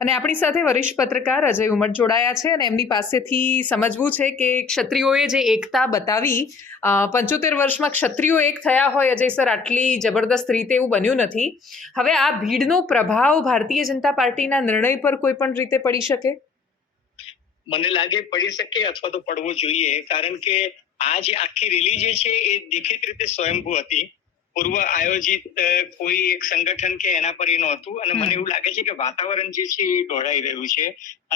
અને આપણી સાથે વરિષ્ઠ પત્રકાર અજય ઉમટ જોડાયા છે અને એમની પાસેથી સમજવું છે કે ક્ષત્રિયોએ જે એકતા બતાવી 75 વર્ષમાં ક્ષત્રિયો એક થયા હોય અજય સર આટલી જબરદસ્ત રીતે એવું બન્યું નથી. હવે આ ભીડનો પ્રભાવ ભારતીય જનતા પાર્ટીના નિર્ણય પર કોઈ પણ રીતે પડી શકે? મને લાગે પડી શકે અથવા તો પડવો જોઈએ, કારણ કે આ જે આખી રેલી જે છે એ દેખીત રીતે સ્વયંભૂ હતી, પૂર્વ આયોજિત કોઈ એક સંગઠન કે એના પર એ નહોતું. અને મને એવું લાગે છે કે વાતાવરણ જે છે એ દોડાઈ રહ્યું છે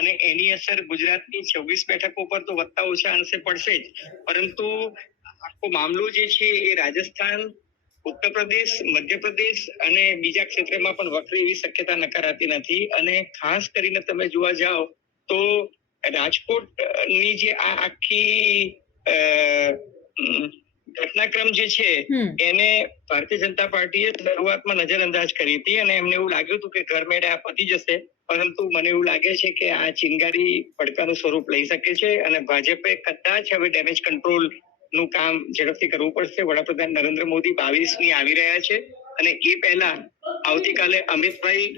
અને એની અસર ગુજરાતની 26 બેઠકો પર તો વધતા ઓછા અંશે પડશે જ, પરંતુ આખો મામલો જે છે એ રાજસ્થાન, ઉત્તર પ્રદેશ, મધ્યપ્રદેશ અને બીજા ક્ષેત્રમાં પણ વકરે એવી શક્યતા નકારાતી નથી. અને ખાસ કરીને તમે જોવા જાઓ તો રાજકોટની જે આ આખી ઘટનાક્રમ જે છે એને ભારતીય જનતા પાર્ટીએ શરૂઆતમાં નજરઅંદાજ કરી હતી અને એમને એવું લાગ્યું હતું કે ઘરમેળે આ પતી જશે, પરંતુ મને એવું લાગે છે કે આ ચિનગારી પડકારનું સ્વરૂપ લઈ શકે છે અને ભાજપે કદાચ હવે ડેમેજ કંટ્રોલ નું કામ ઝડપથી કરવું પડશે. વડાપ્રધાન નરેન્દ્ર મોદી 22મી આવી રહ્યા છે અને એ પહેલા આવતીકાલે અમિતભાઈ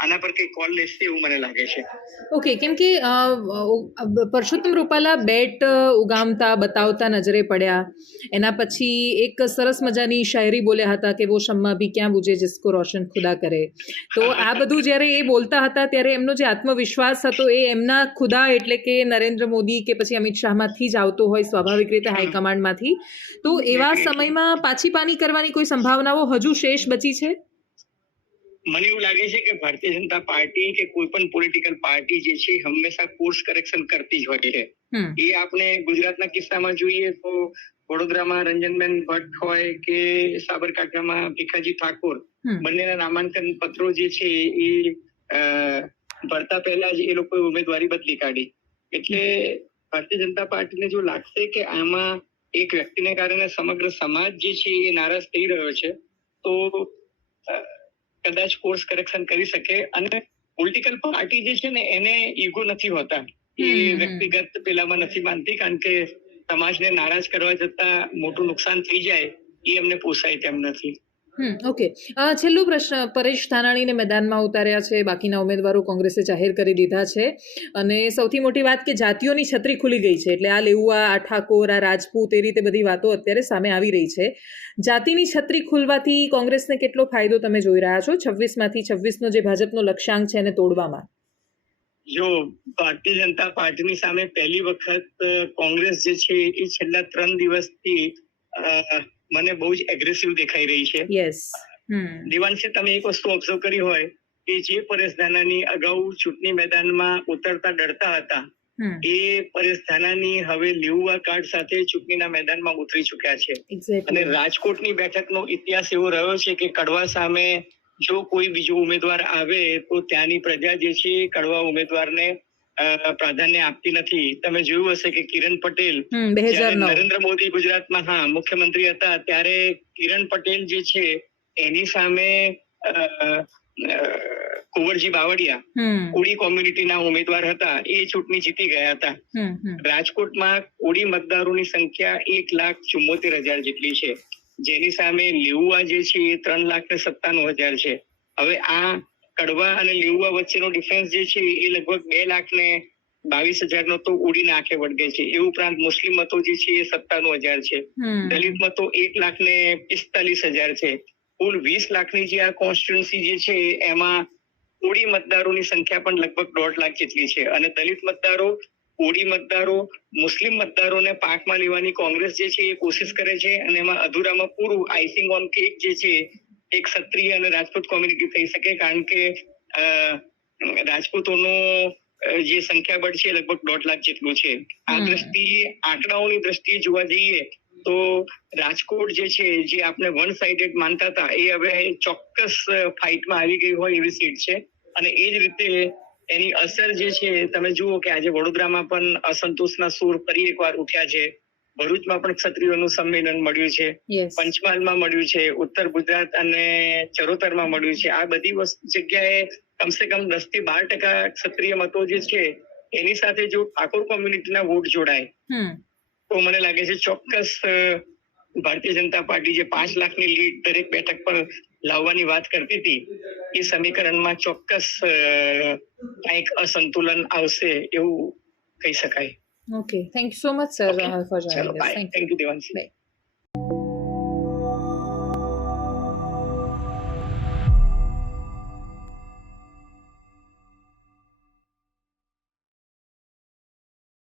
આના પર કઈ કોલ લેશે એવું મને લાગે છે. ઓકે, કેમ કે પરસોત્તમ રૂપાલા બેટ ઉગામતા બતાવતા નજરે પડ્યા. એના પછી એક સરસ મજાની શાયરી બોલ્યા હતા કે વો શમ્મા ભી ક્યાં બુજે જિસકો રોશન ખુદા કરે. તો આ બધું જ્યારે એ બોલતા હતા ત્યારે એમનો જે આત્મવિશ્વાસ હતો એ એમના ખુદા એટલે કે નરેન્દ્ર મોદી કે પછી અમિત શાહમાંથી જ આવતો હોય સ્વાભાવિક રીતે હાઈકમાન્ડમાંથી. તો એવા સમયમાં પાછી પાની કરવાની કોઈ સંભાવનાઓ હજુ શેષ બચી છે? મને એવું લાગે છે કે ભારતીય જનતા પાર્ટી કે કોઈ પણ પોલિટિકલ પાર્ટી જે છે હંમેશા કોર્સ કરેક્શન કરતી જ હોય છે. એ આપણે ગુજરાતના કિસ્સામાં જોઈએ તો વડોદરામાં રંજનબેન ભટ્ટ હોય કે સાબરકાંઠામાં ભીખાજી ઠાકોર, બંનેના નામાંકન પત્રો જે છે એ ભરતા પહેલા જ એ લોકોએ ઉમેદવારી બદલી કાઢી. એટલે ભારતીય જનતા પાર્ટીને જો લાગશે કે આમાં એક વ્યક્તિને કારણે સમગ્ર સમાજ જે છે એ નારાજ થઈ રહ્યો છે, તો કદાચ કોર્સ કરેક્શન કરી શકે. અને પોલિટિકલ પાર્ટી જે છે ને એને ઈગો નથી હોતા, એ વ્યક્તિગત પેલામાં નથી માનતી, કારણ કે સમાજને નારાજ કરવા જતા મોટું નુકસાન થઈ જાય એ એમને પોસાય તેમ નથી. ઓકે, છેલ્લો પ્રશ્ન. પરેશ ધાનાણીને મેદાનમાં ઉતાર્યા છે, બાકીના ઉમેદવારો કોંગ્રેસે જાહેર કરી દીધા છે અને સૌથી મોટી વાત કે જાતિઓની છત્રી ખુલી ગઈ છે. એટલે આ લેઉઆ, આ ઠાકોર, આ રાજપૂત, એ રીતે બધી વાતો અત્યારે સામે આવી રહી છે. જાતિની છત્રી ખુલવાથી કોંગ્રેસને કેટલો ફાયદો તમે જોઈ રહ્યા છો 26માંથી 26નો જે ભાજપનો લક્ષ્યાંક છે એને તોડવામાં? જો ભારતીય જનતા પાર્ટીની સામે પહેલી વખત કોંગ્રેસ જે છે એ છેલ્લા 3 દિવસથી મને બહુ જ એગ્રેસિવ દેખાઈ રહી છે. દિવાંશી, તમે એક વસ્તુ ઓબ્ઝર્વ કરી હોય કે જે પરેશ ધાનાણી અગાઉ ચૂંટણી મેદાનમાં ઉતરતા ડરતા હતા, એ પરેશ ધાનાણી હવે લેઉઆ કાર્ડ સાથે ચૂંટણીના મેદાનમાં ઉતરી ચુક્યા છે. અને રાજકોટની બેઠકનો ઇતિહાસ એવો રહ્યો છે કે કડવા સામે જો કોઈ બીજો ઉમેદવાર આવે તો ત્યાંની પ્રજા જે છે કડવા ઉમેદવારને પ્રાધાન્ય આપતી નથી. તમે જોયું હશે કે કિરણ પટેલ, નરેન્દ્ર મોદી ગુજરાતમાં મુખ્યમંત્રી હતા ત્યારે કિરણ પટેલ જે છે એની સામે કુંવરજી બાવળિયા કોળી કોમ્યુનિટીના ઉમેદવાર હતા, એ ચૂંટણી જીતી ગયા હતા. રાજકોટમાં કોળી મતદારોની સંખ્યા 1,74,000 જેટલી છે, જેની સામે લેઉઆ જે છે એ 3,97,000 છે. હવે આ કડવા અને લેઉઆ વચ્ચેનો ડિફરન્સ જે છે એ લગભગ 2,22,000 તો ઉડીને આંખે વળગે છે. એ ઉપરાંત મુસ્લિમ મતો જે છે એ 97,000 છે, દલિત મતો 1,45,000 છે. કુલ 20 લાખની જે આ કોન્સ્ટિટ્યુન્સી જે છે એમાં કોળી મતદારોની સંખ્યા પણ લગભગ 1.5 લાખ જેટલી છે. અને દલિત મતદારો, કોળી મતદારો, મુસ્લિમ મતદારોને પાંખમાં લેવાની કોંગ્રેસ જે છે એ કોશિશ કરે છે. અને એમાં અધૂરામાં પૂરું આઈસિંગ ઓન કેક જે છે એક ક્ષત્રિય અને રાજપૂત કોમ્યુનિટી થઈ શકે, કારણ કે રાજપૂતોનો જે સંખ્યાબળ છે લગભગ 1.5 લાખ જેટલું છે. આ દ્રષ્ટિએ, આંકડાઓની દ્રષ્ટિએ જોવા જઈએ તો રાજકોટ જે છે, જે આપણે વન સાઇડેડ માનતા હતા, એ હવે ચોક્કસ ફાઇટમાં આવી ગઈ હોય એવી સીટ છે. અને એ જ રીતે એની અસર જે છે તમે જુઓ કે આજે વડોદરામાં પણ અસંતોષના સૂર ફરી એકવાર ઉઠ્યા છે. ભરૂચમાં પણ ક્ષત્રિયોનું સંમેલન મળ્યું છે, પંચમહાલમાં મળ્યું છે, ઉત્તર ગુજરાત અને ચરોતરમાં મળ્યું છે. આ બધી જગ્યાએ કમસે કમ 10-12% ક્ષત્રિય મતો જે છે એની સાથે જો ઠાકોર કોમ્યુનિટીના વોટ જોડાય તો મને લાગે છે ચોક્કસ ભારતીય જનતા પાર્ટી જે 5 લાખની લીડ દરેક બેઠક પર લાવવાની વાત કરતી હતી, એ સમીકરણમાં ચોક્કસ કંઈક અસંતુલન આવશે એવું કહી શકાય. Okay, thank you so much sir for ચલો joining us. Bye. Thank you Devanshi.